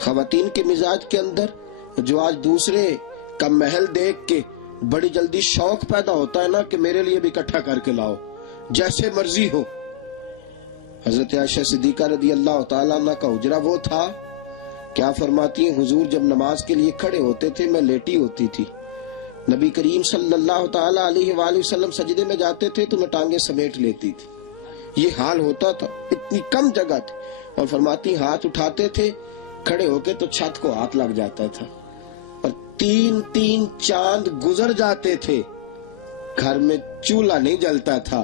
خواتین کے مزاج کے اندر جو آج دوسرے کا محل دیکھ کے بڑی جلدی شوق پیدا ہوتا ہے نا کہ میرے لیے بھی اکٹھا کر کے لاؤ جیسے مرضی ہو. حضرت عائشہ صدیقہ رضی اللہ تعالیٰ عنہ کا حجرہ وہ تھا. کیا فرماتی ہیں حضور جب نماز کے لیے کھڑے ہوتے تھے میں لیٹی ہوتی تھی. نبی کریم صلی اللہ تعالیٰ علیہ وآلہ وسلم سجدے میں جاتے تھے تو میں ٹانگیں سمیٹ لیتی تھی. یہ حال ہوتا تھا, اتنی کم جگہ تھی. اور فرماتی ہاتھ اٹھاتے تھے کھڑے ہو کے تو چھت کو ہاتھ لگ جاتا تھا اور 3 چاند گزر جاتے تھے. گھر میں چولہا نہیں جلتا تھا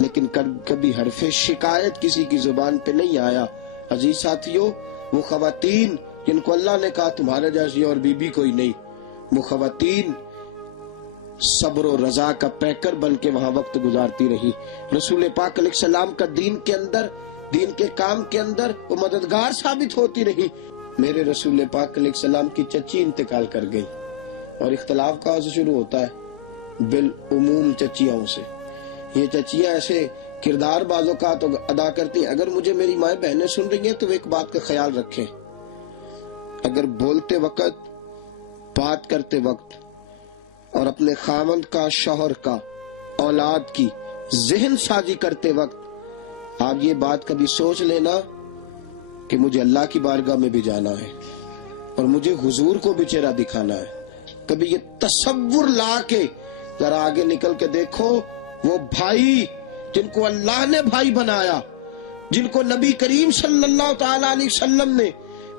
لیکن کبھی حرف شکایت کسی کی زبان پہ نہیں آیا. عزیز ساتھیوں, وہ خواتین جن کو اللہ نے کہا تمہارے جیسی اور بی بی کوئی نہیں, وہ خواتین صبر و رضا کا پیکر بن کے وہاں وقت گزارتی رہی. رسول پاک علیہ السلام کا دین کے اندر, دین کے کام کے اندر وہ مددگار ثابت ہوتی رہی. میرے رسول پاک علیہ السلام کی چچی انتقال کر گئی اور اختلاف کہاں سے شروع ہوتا ہے؟ بالعموم چچیاں سے. یہ چچیاں ایسے کردار بعضوں کا تو ادا کرتی ہیں. اگر مجھے میری مائیں بہنیں سن رہی ہیں تو وہ ایک بات کا خیال رکھیں, اگر بولتے وقت, بات کرتے وقت اور اپنے خاوند کا, شوہر کا, اولاد کی ذہن سازی کرتے وقت آپ یہ بات کبھی سوچ لینا کہ مجھے اللہ کی بارگاہ میں بھی جانا ہے اور مجھے حضور کو بھی چہرہ دکھانا ہے. کبھی یہ تصور لا کے ذرا آگے نکل کے دیکھو, وہ بھائی جن کو اللہ نے بھائی بنایا, جن کو نبی کریم صلی اللہ تعالی علیہ وسلم نے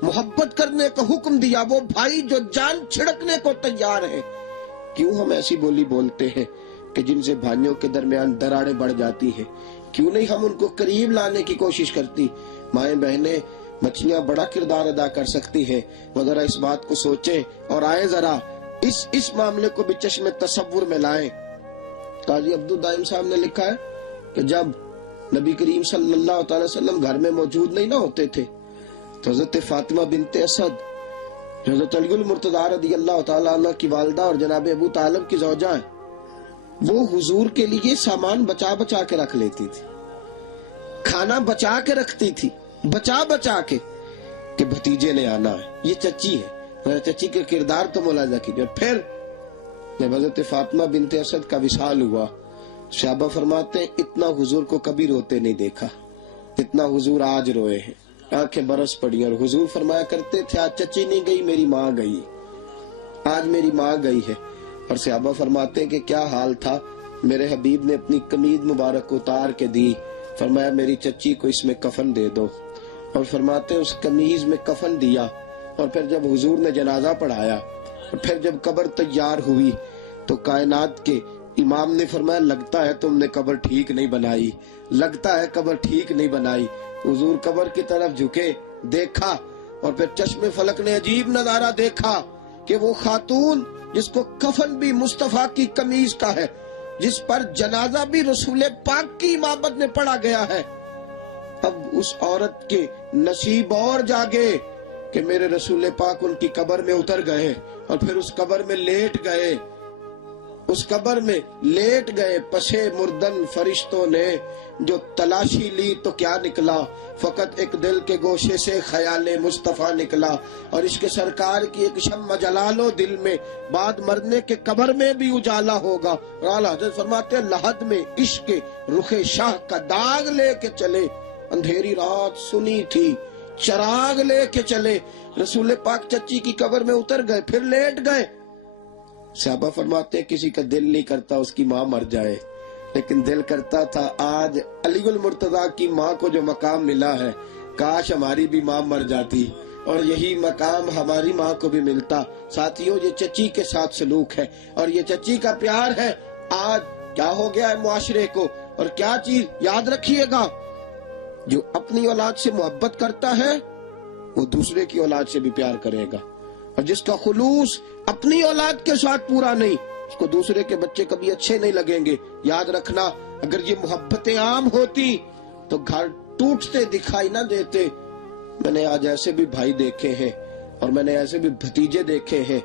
محبت کرنے کا حکم دیا, وہ بھائی جو جان چھڑکنے کو تیار ہے, کیوں ہم ایسی بولی بولتے ہیں کہ جن سے بھائیوں کے درمیان دراڑیں بڑھ جاتی ہیں؟ کیوں نہیں ہم ان کو قریب لانے کی کوشش کرتی؟ مائیں بہنیں بچیاں بڑا کردار ادا کر سکتی ہیں, مگر اس بات کو سوچیں اور آئے ذرا اس معاملے کو بھی چشم تصور میں لائیں. قاضی عبدالدائم صاحب نے لکھا ہے کہ جب نبی کریم صلی اللہ تعالی وسلم گھر میں موجود نہیں نہ ہوتے تھے تو حضرت فاطمہ بنت اسد, حضرت علی المرتضیٰ رضی اللہ تعالیٰ عنہ کی والدہ اور جناب ابو طالب کی زوجہ ہیں, وہ حضور کے لیے سامان بچا کے رکھ لیتی تھی, کھانا بچا کے رکھتی تھی, بچا کے کہ بھتیجے نے آنا ہے. یہ چچی ہے, چچی کے کردار تو ملاحظہ کیجیے. پھر جب حضرت فاطمہ بنت اسد کا وصال ہوا, صحابہ فرماتے ہیں اتنا حضور کو کبھی روتے نہیں دیکھا جتنا حضور آج روئے ہیں. آنکھیں برس پڑی اور حضور فرمایا کرتے تھے آج چچی نہیں گئی, میری ماں گئی, آج میری ماں گئی ہے. اور صحابہ فرماتے ہیں کہ کیا حال تھا, میرے حبیب نے اپنی قمید مبارک اتار کے دی, فرمایا میری چچی کو اس میں کفن دے دو. اور فرماتے ہیں اس قمیض میں کفن دیا. اور پھر جب حضور نے جنازہ پڑھایا اور پھر جب قبر تیار ہوئی تو کائنات کے امام نے فرمایا لگتا ہے تم نے قبر ٹھیک نہیں بنائی, لگتا ہے قبر ٹھیک نہیں بنائی. حضور قبر کی طرف جھکے, دیکھا اور پھر چشم فلک نے عجیب نظارہ دیکھا کہ وہ خاتون جس کو کفن بھی مصطفیٰ کی قمیض کا ہے, جس پر جنازہ بھی رسول پاک کی امامت میں پڑھا گیا ہے, اب اس عورت کے نصیب اور جاگے کہ میرے رسول پاک ان کی قبر میں اتر گئے اور پھر اس قبر میں لیٹ گئے, اس قبر میں لیٹ گئے. پسے مردن فرشتوں نے جو تلاشی لی تو کیا نکلا, فقط ایک دل کے گوشے سے خیال مصطفیٰ نکلا. اور اس کے سرکار کی ایک شمع جلا لو دل میں, بعد مرنے کے قبر میں بھی اجالا ہوگا. اور اعلیٰ حضرت فرماتے ہیں لحد میں عشق رخ شاہ کا داغ لے کے چلے, اندھیری رات سنی تھی چراغ لے کے چلے. رسول پاک چچی کی قبر میں اتر گئے, پھر لیٹ گئے. صحابہ فرماتے ہیں کسی کا دل نہیں کرتا اس کی ماں مر جائے, لیکن دل کرتا تھا آج علی المرتضیٰ کی ماں کو جو مقام ملا ہے کاش ہماری بھی ماں مر جاتی اور یہی مقام ہماری ماں کو بھی ملتا. ساتھیوں یہ چچی کے ساتھ سلوک ہے اور یہ چچی کا پیار ہے. آج کیا ہو گیا ہے معاشرے کو, اور کیا چیز یاد رکھیے گا, جو اپنی اولاد سے محبت کرتا ہے وہ دوسرے کی اولاد سے بھی پیار کرے گا, اور جس کا خلوص اپنی اولاد کے ساتھ پورا نہیں اس کو دوسرے کے بچے کبھی اچھے نہیں لگیں گے. یاد رکھنا اگر یہ محبتیں عام ہوتی تو گھر ٹوٹتے دکھائی نہ دیتے. میں نے آج ایسے بھی بھائی دیکھے ہیں اور میں نے ایسے بھی بھتیجے دیکھے ہیں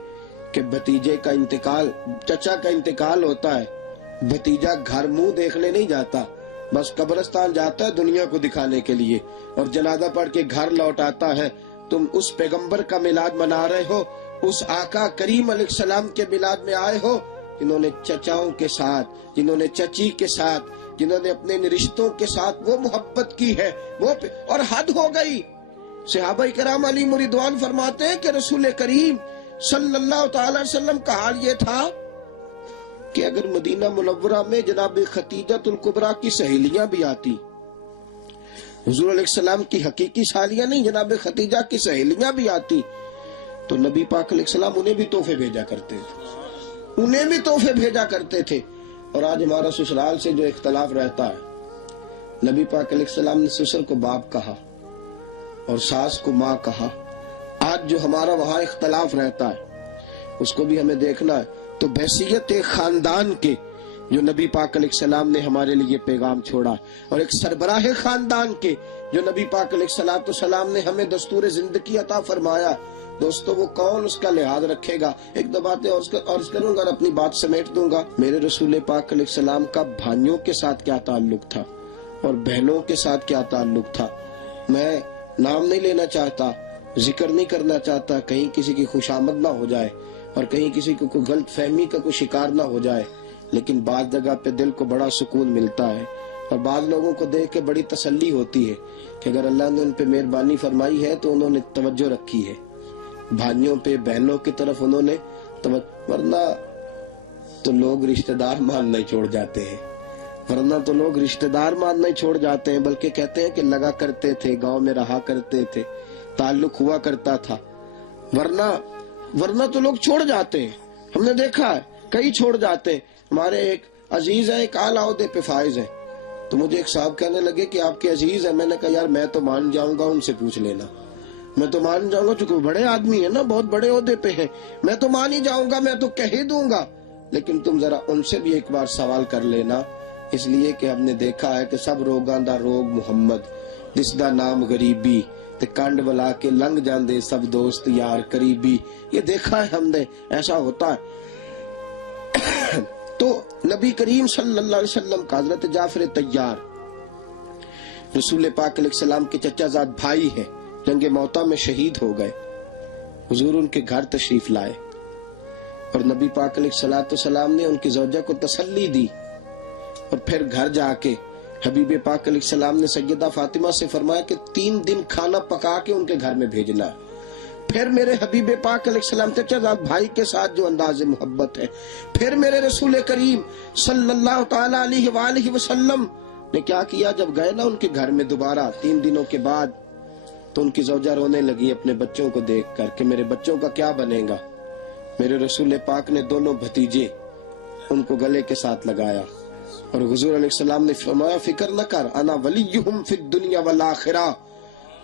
کہ بھتیجے کا انتقال, چچا کا انتقال ہوتا ہے, بھتیجا گھر منہ دیکھنے نہیں جاتا, بس قبرستان جاتا ہے دنیا کو دکھانے کے لیے اور جنازہ پڑھ کے گھر لوٹ آتا ہے. تم اس پیغمبر کا میلاد منا رہے ہو، اس آقا کریم علیہ السلام کے میلاد میں آئے ہو جنہوں نے چچاؤں کے ساتھ، جنہوں نے چچی کے ساتھ، جنہوں نے اپنے رشتوں کے ساتھ وہ محبت کی ہے، وہ اور حد ہو گئی۔ صحابہ کرام علیہم رضوان فرماتے ہیں کہ رسول کریم صلی اللہ تعالی علیہ وسلم کا حال یہ تھا کہ اگر مدینہ منورہ میں جناب خدیجہ الکبریٰ کی سہیلیاں بھی آتی، حضور علیہ السلام کی حقیقی سالیاں نہیں، جناب خدیجہ کی سہیلیاں بھی آتی تو نبی پاک علیہ السلام انہیں بھی تحفے بھیجا کرتے تھے، انہیں بھی تحفے بھیجا کرتے تھے۔ اور آج ہمارا سسرال سے جو اختلاف رہتا ہے، نبی پاک علیہ السلام نے سسر کو باپ کہا اور ساس کو ماں کہا، آج جو ہمارا وہاں اختلاف رہتا ہے اس کو بھی ہمیں دیکھنا ہے۔ تو بحیثیت ایک خاندان کے جو نبی پاک علیہ السلام نے ہمارے لیے پیغام چھوڑا، اور ایک سربراہ خاندان کے جو نبی پاک علیہ السلام نے ہمیں دستور زندگی عطا فرمایا، دوستو وہ کون اس کا لحاظ رکھے گا؟ ایک دو باتیں عرض کروں گا اور اپنی بات سمیٹ دوں گا۔ میرے رسول پاک علیہ السلام کا بھائیوں کے ساتھ کیا تعلق تھا اور بہنوں کے ساتھ کیا تعلق تھا، میں نام نہیں لینا چاہتا، ذکر نہیں کرنا چاہتا، کہیں کسی کی خوشامد نہ ہو جائے اور کہیں کسی کو کوئی غلط فہمی کا کوئی شکار نہ ہو جائے، لیکن بعض جگہ پہ دل کو بڑا سکون ملتا ہے اور بعض لوگوں کو دیکھ کے بڑی تسلی ہوتی ہے کہ اگر اللہ نے ان پہ مہربانی فرمائی ہے تو انہوں نے توجہ رکھی ہے، بھائیوں پہ بہنوں کی طرف انہوں نے ورنہ تو لوگ رشتہ دار ماننا ہی چھوڑ جاتے ہیں، ورنہ تو لوگ رشتہ دار ماننا ہی چھوڑ جاتے ہیں، بلکہ کہتے ہیں کہ لگا کرتے تھے، گاؤں میں رہا کرتے تھے، تعلق ہوا کرتا تھا، ورنہ تو لوگ چھوڑ جاتے ہیں۔ ہم نے دیکھا ہے کئی چھوڑ جاتے ہیں۔ ہمارے ایک عزیز ہیں، ایک اعلیٰ عہدے پہ فائز ہیں، تو مجھے ایک صاحب کہنے لگے کہ آپ کے عزیز ہیں، میں نے کہا یار میں تو مان جاؤں گا، ان سے پوچھ لینا، میں تو مان جاؤں گا، چونکہ وہ بڑے آدمی ہیں نا، بہت بڑے عہدے پہ ہیں، میں تو مان ہی جاؤں گا، میں تو کہہ ہی دوں گا، لیکن تم ذرا ان سے بھی ایک بار سوال کر لینا، اس لیے کہ ہم نے دیکھا ہے کہ سب روگاں دا روگ محمد، جس دا نام غریبی تے کنڈ بلا کے لنگ جاندے سب دوست یار قریبی، یہ دیکھا ہے ہم نے، ایسا ہوتا ہے۔ تو نبی کریم صلی اللہ علیہ وسلم کا حضرت جعفر طیار رسول پاک علیہ السلام کے چچا زاد بھائی ہیں، جنگ موتا میں شہید ہو گئے، حضور ان کے گھر تشریف لائے اور نبی پاک علیہ السلام نے ان کی زوجہ کو تسلی دی، اور پھر گھر جا کے حبیب پاک علیہ السلام نے سیدہ فاطمہ سے فرمایا کہ 3 دن کھانا پکا کے ان کے گھر میں بھیجنا ہے۔ پھر میرے حبیب پاک علیہ السلام چچا زاد بھائی کے ساتھ جو انداز محبت ہے، پھر میرے رسول کریم صلی اللہ تعالی علیہ وآلہ وسلم نے کیا کیا، جب گئے نا ان کے گھر میں دوبارہ 3 دنوں کے بعد، تو ان کی زوجہ رونے لگی اپنے بچوں کو دیکھ کر کہ میرے بچوں کا کیا بنے گا۔ میرے رسول پاک نے دونوں بھتیجے ان کو گلے کے ساتھ لگایا اور حضور علیہ السلام نے فرمایا فکر نہ کر، انا ولیہم فی الدنیا والآخرہ،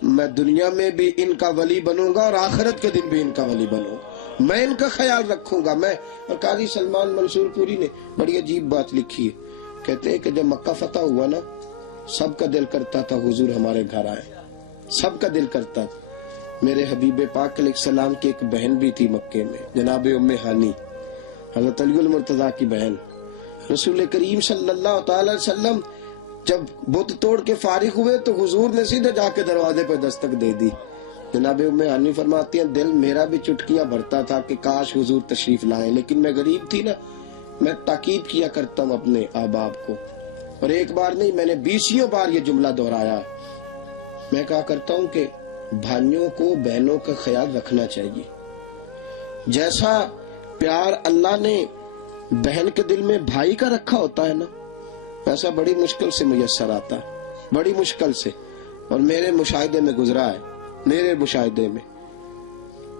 میں دنیا میں بھی ان کا ولی بنوں گا اور آخرت کے دن بھی ان کا ولی بنوں گا، میں ان کا خیال رکھوں گا۔ میں اور قاضی سلمان منصور پوری نے بڑی عجیب بات لکھی ہے، کہتے ہیں کہ جب مکہ فتح ہوا نا، سب کا دل کرتا تھا حضور ہمارے گھر آئے، سب کا دل کرتا تھا۔ میرے حبیب پاک علیہ السلام کی ایک بہن بھی تھی مکے میں، جناب ام ہانی، حضرت علی المرتضیٰ کی بہن۔ رسول کریم صلی اللہ تعالی علیہ وسلم جب بت توڑ کے فارغ ہوئے تو حضور نے سیدھے جا کے دروازے پہ دستک دے دی۔ جناب ام ہانی فرماتی ہیں دل میرا بھی چٹکیاں بھرتا تھا کہ کاش حضور تشریف لائیں، لیکن میں غریب تھی نا، میں تاکید کیا کرتا ہوں اپنے احباب کو، اور ایک بار نہیں میں نے 20 بار یہ جملہ دہرایا، میں کہا کرتا ہوں کہ بھائیوں کو بہنوں کا خیال رکھنا چاہیے، جیسا پیار اللہ نے بہن کے دل میں بھائی کا رکھا ہوتا ہے نا، ویسا بڑی مشکل سے میسر آتا ہے، بڑی مشکل سے۔ اور میرے مشاہدے میں گزرا ہے، میرے مشاہدے میں،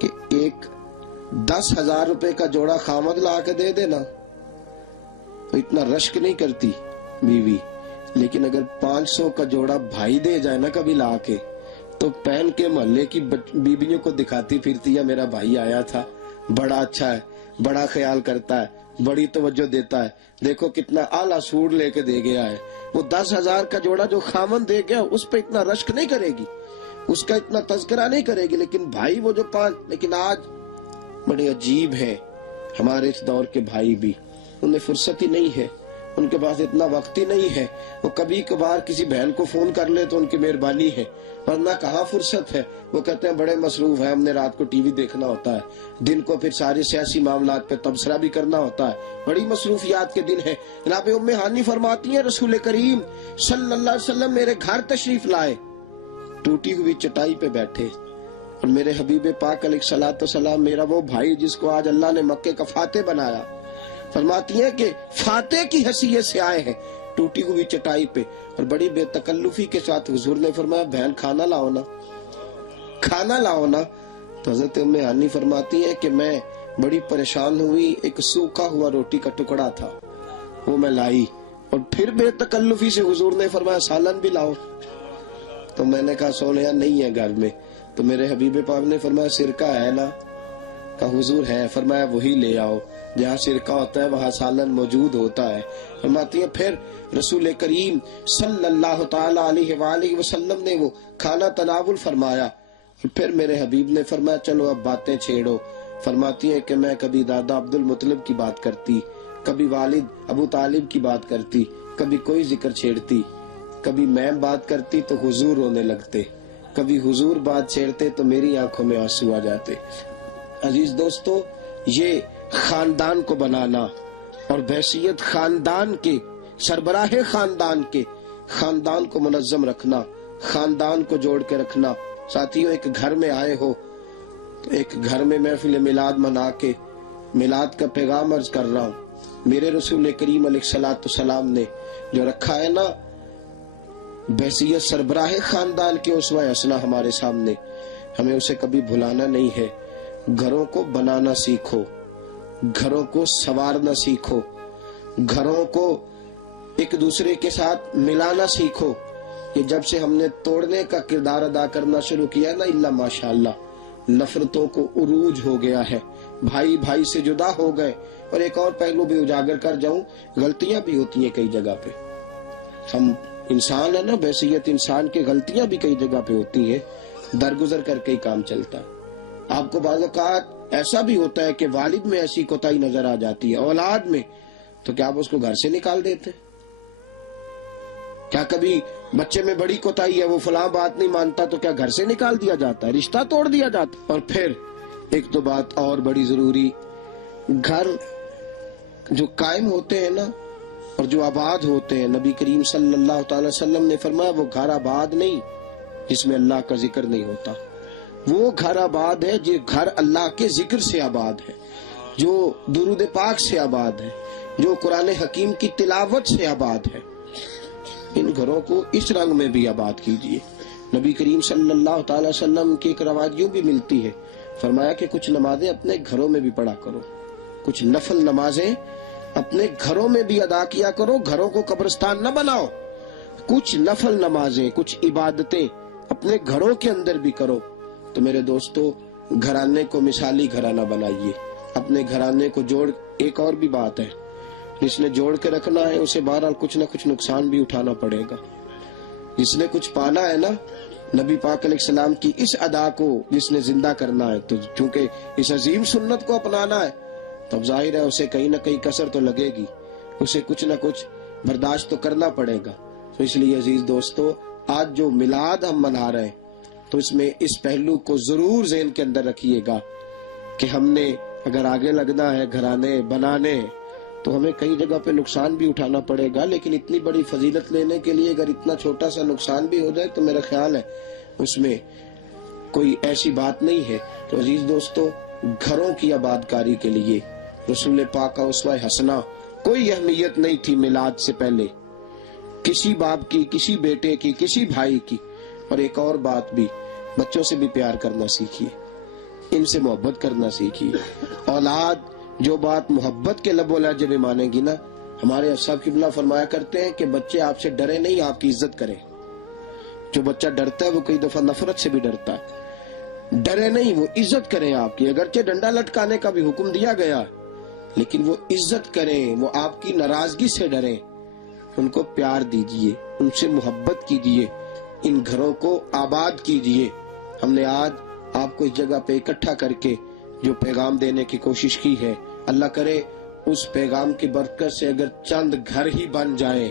کہ ایک 10,000 روپے کا جوڑا خامد لا کے دے دینا تو اتنا رشک نہیں کرتی بیوی، لیکن اگر 500 کا جوڑا بھائی دے جائے نا کبھی لا کے، تو پہن کے محلے کی بیویوں کو دکھاتی پھرتی ہے میرا بھائی آیا تھا، بڑا اچھا ہے، بڑا خیال کرتا ہے، بڑی توجہ دیتا ہے، دیکھو کتنا اعلیٰ سوٹ لے کے دے گیا ہے۔ وہ 10,000 کا جوڑا جو خامن دے گیا اس پہ اتنا رشک نہیں کرے گی، اس کا اتنا تذکرہ نہیں کرے گی، لیکن بھائی وہ جو 5، لیکن آج بڑے عجیب ہیں ہمارے اس دور کے بھائی بھی، انہیں فرصت ہی نہیں ہے، ان کے پاس اتنا وقت ہی نہیں ہے، وہ کبھی کبھار کسی بہن کو فون کر لے تو ان کی مہربانی ہے، ورنہ کہاں فرصت ہے. وہ کہتے ہیں بڑے مصروف ہیں، ہم نے رات کو ٹی وی دیکھنا ہوتا ہے، دن کو پھر سارے سیاسی معاملات پہ تبصرہ بھی کرنا ہوتا ہے، بڑی مصروفیات کے دن ہے. جناب ام ہانی فرماتی ہیں رسول کریم صلی اللہ علیہ وسلم میرے گھر تشریف لائے، ٹوٹی ہوئی چٹائی پہ بیٹھے، اور میرے حبیب پاک علیہ الصلوۃ والسلام، میرا وہ بھائی جس کو آج اللہ نے مکے کا فاتح بنایا، فرماتی ہیں کہ فاتح کی حیثیت سے آئے ہیں ٹوٹی ہوئی چٹائی پہ، اور بڑی بے تکلفی کے ساتھ حضور نے فرمایا بہن کھانا لاؤ نا، کھانا لاؤ نا. تو حضرت ام ہانی فرماتی ہیں کہ میں بڑی پریشان ہوئی، ایک سوکھا ہوا روٹی کا ٹکڑا تھا وہ میں لائی، اور پھر بے تکلفی سے حضور نے فرمایا سالن بھی لاؤ. تو میں نے کہا سونیا نہیں ہے گھر میں. تو میرے حبیب پاک نے فرمایا سرکہ ہے نا؟ کہا حضور ہے. فرمایا وہی لے آؤ، جہاں سرکہ ہوتا ہے وہاں سالن موجود ہوتا ہے. فرماتی ہیں پھر رسول کریم صلی اللہ تعالی علیہ وآلہ وسلم نے وہ کھانا تناول فرمایا. پھر میرے حبیب نے فرمایا چلو اب باتیں چھیڑو. فرماتی ہیں کہ میں کبھی دادا عبد المطلب کی بات کرتی، کبھی والد ابو طالب کی بات کرتی، کبھی کوئی ذکر چھیڑتی، کبھی میں بات کرتی تو حضور رونے لگتے، کبھی حضور بات چھیڑتے تو میری آنکھوں میں آنسو آ جاتے. عزیز دوستو، یہ خاندان کو بنانا اور بحیثیت خاندان کے سربراہ خاندان کے خاندان کو منظم رکھنا، خاندان کو جوڑ کے رکھنا. ساتھیوں ایک گھر میں آئے ہو، ایک گھر میں محفل میلاد منا کے میلاد کا پیغام عرض کر رہا ہوں. میرے رسول کریم علیہ الصلوۃ والسلام نے جو رکھا ہے نا بحیثیت سربراہ خاندان کے اسوہ حسنہ ہمارے سامنے، ہمیں اسے کبھی بھلانا نہیں ہے. گھروں کو بنانا سیکھو، گھروں کو سنوارنا سیکھو، گھروں کو ایک دوسرے کے ساتھ ملانا سیکھو. کہ جب سے ہم نے توڑنے کا کردار ادا کرنا شروع کیا نا، اللہ ماشاءاللہ نفرتوں کو عروج ہو گیا ہے، بھائی بھائی سے جدا ہو گئے. اور ایک اور پہلو بھی اجاگر کر جاؤں، غلطیاں بھی ہوتی ہیں کئی جگہ پہ. ہم انسان ہے نا، بحیثیت انسان کے غلطیاں بھی کئی جگہ پہ ہوتی ہیں، درگزر کر کے ہی کام چلتا ہے. آپ کو بعض اوقات ایسا بھی ہوتا ہے کہ والد میں ایسی کوتاہی نظر آ جاتی ہے اولاد میں، تو کیا آپ اس کو گھر سے نکال دیتے؟ کیا کبھی بچے میں بڑی کوتاہی ہے، وہ فلاں بات نہیں مانتا تو کیا گھر سے نکال دیا جاتا ہے، رشتہ توڑ دیا جاتا؟ اور پھر ایک تو بات اور بڑی ضروری، گھر جو قائم ہوتے ہیں نا اور جو آباد ہوتے ہیں، نبی کریم صلی اللہ تعالی وسلم نے فرمایا وہ گھر آباد نہیں جس میں اللہ کا ذکر نہیں ہوتا، وہ گھر آباد ہے جو گھر اللہ کے ذکر سے آباد ہے، جو درود پاک سے آباد ہے، جو قرآن حکیم کی تلاوت سے آباد ہے. ان گھروں کو اس رنگ میں بھی آباد کیجیے. نبی کریم صلی اللہ تعالی وسلم کی ایک روایت یوں بھی ملتی ہے، فرمایا کہ کچھ نمازیں اپنے گھروں میں بھی پڑھا کرو، کچھ نفل نمازیں اپنے گھروں میں بھی ادا کیا کرو، گھروں کو قبرستان نہ بناؤ. کچھ نفل نمازیں، کچھ عبادتیں اپنے گھروں کے اندر بھی کرو. تو میرے دوستو، گھرانے کو مثالی گھرانہ بنائیے، اپنے گھرانے کو جوڑ. ایک اور بھی بات ہے، جس نے جوڑ کے رکھنا ہے اسے بہرحال کچھ نہ کچھ نقصان بھی اٹھانا پڑے گا. جس نے کچھ پانا ہے نا، نبی پاک علیہ السلام کی اس ادا کو جس نے زندہ کرنا ہے، تو چونکہ اس عظیم سنت کو اپنانا ہے تب ظاہر ہے اسے کہیں نہ کہیں کسر تو لگے گی، اسے کچھ نہ کچھ برداشت تو کرنا پڑے گا. تو اس لیے عزیز دوستو، آج جو میلاد ہم منا رہے ہیں تو اس میں اس پہلو کو ضرور ذہن کے اندر رکھیے گا کہ ہم نے اگر آگے لگنا ہے گھرانے بنانے تو ہمیں کئی جگہ پہ نقصان بھی اٹھانا پڑے گا. لیکن اتنی بڑی فضیلت لینے کے لیے اگر اتنا چھوٹا سا نقصان بھی ہو جائے تو میرا خیال ہے اس میں کوئی ایسی بات نہیں ہے. تو عزیز دوستو، گھروں کی آبادکاری کے لیے رسول پاک کا اسوہ حسنہ کوئی اہمیت نہیں تھی میلاد سے پہلے، کسی باپ کی، کسی بیٹے کی، کسی بھائی کی. اور ایک اور بات بھی، بچوں سے بھی پیار کرنا سیکھیے، ان سے محبت کرنا سیکھیے. اولاد جو بات محبت کے لب و لہجے میں مانے گی نا، ہمارے صاحب قبلہ فرمایا کرتے ہیں کہ بچے آپ سے ڈرے نہیں، آپ کی عزت کریں. جو بچہ ڈرتا ہے وہ کئی دفعہ نفرت سے بھی ڈرتا ہے. ڈرے نہیں، وہ عزت کریں آپ کی. اگرچہ ڈنڈا لٹکانے کا بھی حکم دیا گیا لیکن وہ عزت کریں، وہ آپ کی ناراضگی سے ڈریں. ان کو پیار دیجئے، ان سے محبت کیجئے، ان گھروں کو آباد کیجئے. ہم نے آج آپ کو اس جگہ پہ اکٹھا کر کے جو پیغام دینے کی کوشش کی ہے، اللہ کرے اس پیغام کی برکت سے اگر چند گھر ہی بن جائیں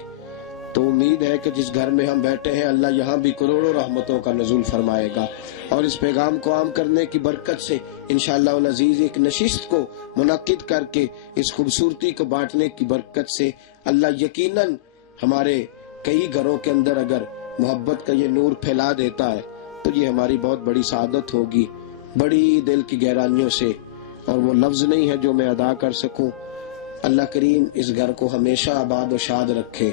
تو امید ہے کہ جس گھر میں ہم بیٹھے ہیں اللہ یہاں بھی کروڑوں رحمتوں کا نزول فرمائے گا، اور اس پیغام کو عام کرنے کی برکت سے انشاءاللہ العزیز ایک نشست کو منعقد کر کے اس خوبصورتی کو بانٹنے کی برکت سے اللہ یقیناً ہمارے کئی گھروں کے اندر اگر محبت کا یہ نور پھیلا دیتا ہے تو یہ ہماری بہت بڑی سعادت ہوگی، بڑی دل کی گہرائیوں سے، اور وہ لفظ نہیں ہے جو میں ادا کر سکوں۔ اللہ کریم اس گھر کو ہمیشہ آباد و شاد رکھے۔